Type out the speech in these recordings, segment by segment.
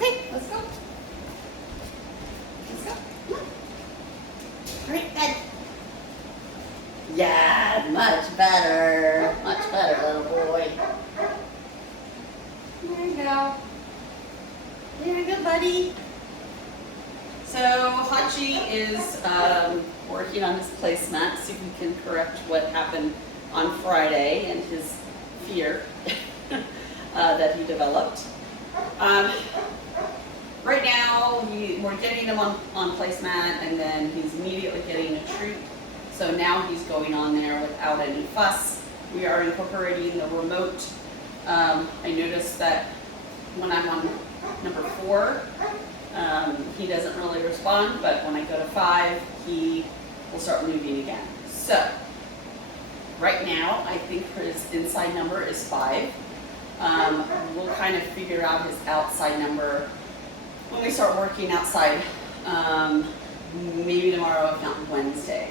Okay, let's go. Let's go. Come on. All right, bed. Yeah, much better. Much better, little boy. There you go. There you go, buddy. So Hachi is working on his placemat, see if we can correct what happened on Friday and his fear that he developed. Right now, we're getting him on placemat, and then he's immediately getting a treat. So now he's going on there without any fuss. We are incorporating the remote. I noticed that when I'm on number 4, he doesn't really respond, but when I go to 5, he will start moving again. So right now, I think his inside number is 5. We'll kind of figure out his outside number when we start working outside. Maybe tomorrow, if not Wednesday.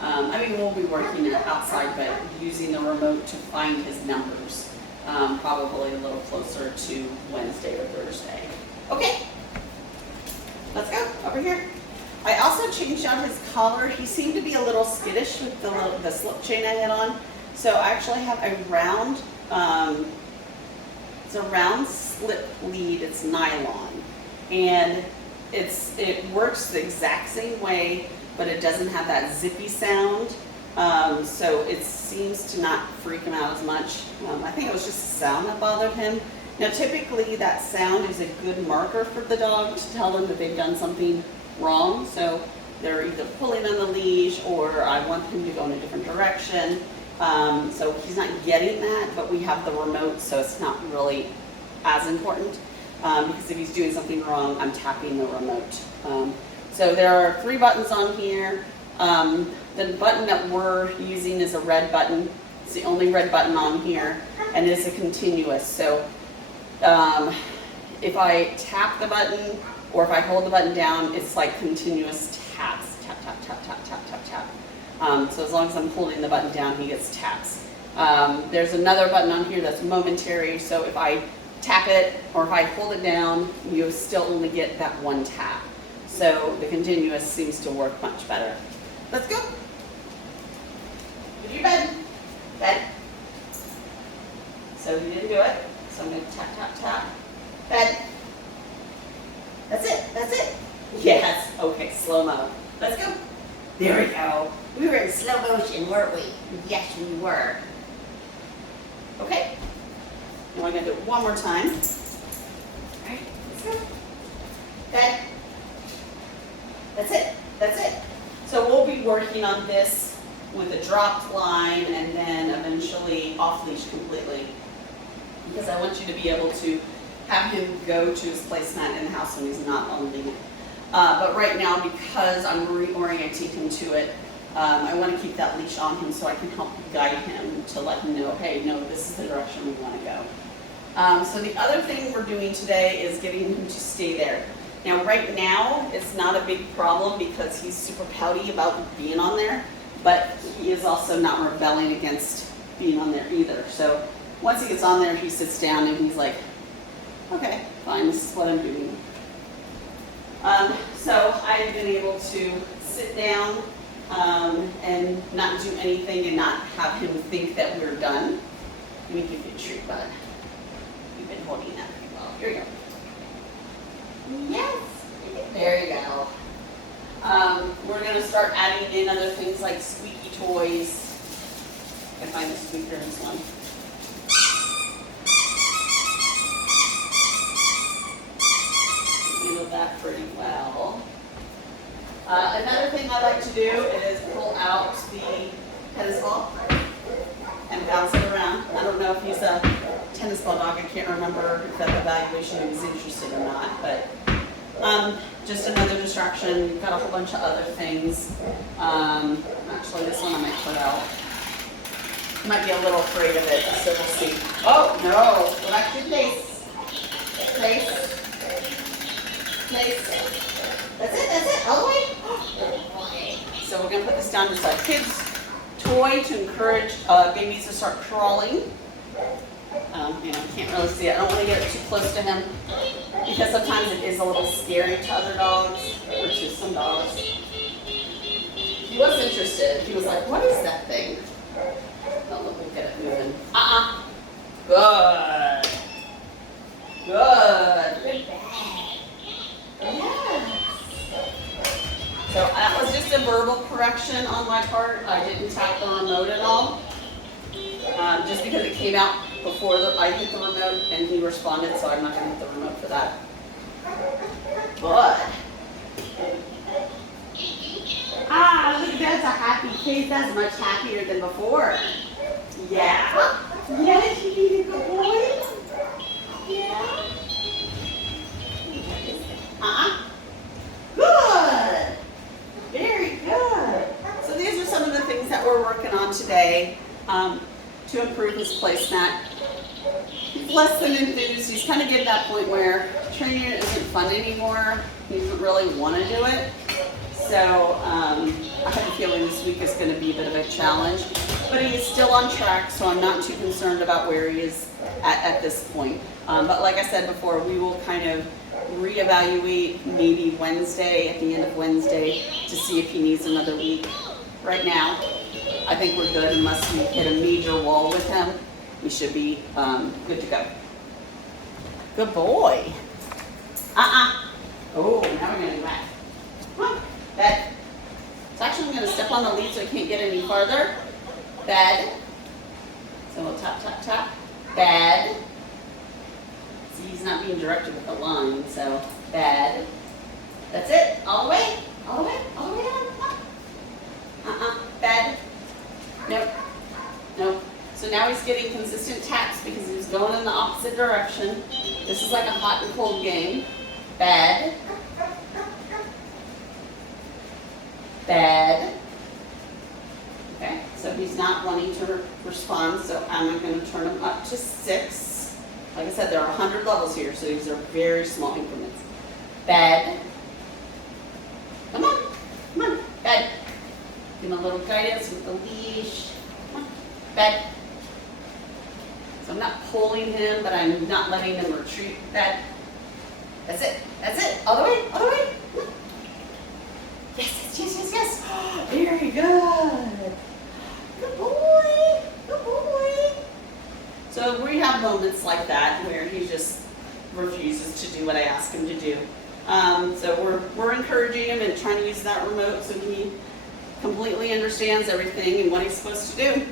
I mean, we'll be working outside, but using the remote to find his numbers. Probably a little closer to Wednesday or Thursday. Okay, let's go over here. I also changed out his collar. He seemed to be a little skittish with the slip chain I had on. So I actually have a round, it's a round slip lead. It's nylon, and it works the exact same way, but it doesn't have that zippy sound. So it seems to not freak him out as much. I think it was just the sound that bothered him. Now typically that sound is a good marker for the dog to tell them that they've done something wrong. So they're either pulling on the leash or I want him to go in a different direction. So he's not getting that, but we have the remote, so it's not really as important. Because if he's doing something wrong, I'm tapping the remote. So there are 3 buttons on here. The button that we're using is a red button. It's the only red button on here, and it is a continuous. So if I tap the button or if I hold the button down, it's like continuous taps. Tap, tap, tap, tap, tap, tap, tap. So as long as I'm holding the button down, he gets taps. There's another button on here that's momentary. So if I tap it or if I hold it down, you still only get that 1 tap. So the continuous seems to work much better. Let's go. Get your bed. Bed. So he didn't do it. So I'm going to tap, tap, tap. Bed. That's it. That's it. Yes. Okay, slow-mo. Let's go. There we go. We were in slow motion, weren't we? Yes, we were. Okay. Now I'm going to do it one more time. All right, let's go. Bed. That's it. That's it. So we'll be working on this with a dropped line and then eventually off leash completely, because I want you to be able to have him go to his placemat in the house when he's not on lead. But right now, because I'm reorienting him to it, I want to keep that leash on him so I can help guide him to let him know, hey, no, this is the direction we want to go. So the other thing we're doing today is getting him to stay there. Now, right now, it's not a big problem because he's super pouty about being on there, but he is also not rebelling against being on there either. So once he gets on there, he sits down and he's like, okay, fine, this is what I'm doing. So I've been able to sit down and not do anything and not have him think that we're done. Let me give you a treat, bud. You've been holding that pretty well. Here you go. Yes, there you go. We're going to start adding in other things like squeaky toys. I can find the squeaker in this one. Handled that pretty well. Another thing I like to do is pull out the tennis ball and bounce it around. I don't know if he's a tennis ball dog. I can't remember if that evaluation was interested or not, but just another distraction. We've got a whole bunch of other things. Actually, this one I might put out. Might be a little afraid of it, so we'll see. Oh, no. Go back to your place. Place. Place. That's it, that's it. All the way. So we're going to put this down as a kid's toy to encourage babies to start crawling. You know, can't really see it. I don't want to get too close to him. because sometimes it is a little scary to other dogs, or to some dogs. He was interested. He was like, what is that thing? Oh, look, we'll get it moving. Good. Good. Good bag. Yes. So that was just a verbal correction on my part. I didn't tap the remote at all. Just because it came out before I hit the remote and he responded, so I'm not going to hit the remote for that. But, look at that's a happy face. That's much happier than before. Yeah? Yes, you need a good boy? Yeah? Good! Very good. So these are some of the things that we're working on today to improve his placemat. He's less than enthused. He's kind of getting that point where training isn't fun anymore. He doesn't really want to do it. So I have a feeling this week is going to be a bit of a challenge. But he is still on track, so I'm not too concerned about where he is at this point. But like I said before, we will kind of reevaluate maybe Wednesday, at the end of Wednesday, to see if he needs another week. Right now, I think we're good unless we hit a major wall with him. We should be good to go. Good boy. Oh, now we're going to do that. Come on, bed. So actually I'm going to step on the lead so I can't get any farther. Bed. So we'll tap, tap, tap. Bed. See, he's not being directed with the line, so bed. That's it. All the way. All the way. All the way down. Bed. Nope. Nope. So now he's getting consistent taps because he was going in the opposite direction. This is like a hot and cold game. Bed. Bed. Okay, so he's not wanting to respond, so I'm going to turn him up to 6. Like I said, there are 100 levels here, so these are very small increments. Bed. Come on. Come on. Bed. Give him a little guidance with the leash. Come on. Bed. So I'm not pulling him, but I'm not letting him retreat. Bed. That's it. That's it. All the way. All the way. Yes, yes, yes, yes, yes. Very good. Good boy. Good boy. So we have moments like that where he just refuses to do what I ask him to do. So we're encouraging him and trying to use that remote so he completely understands everything and what he's supposed to do.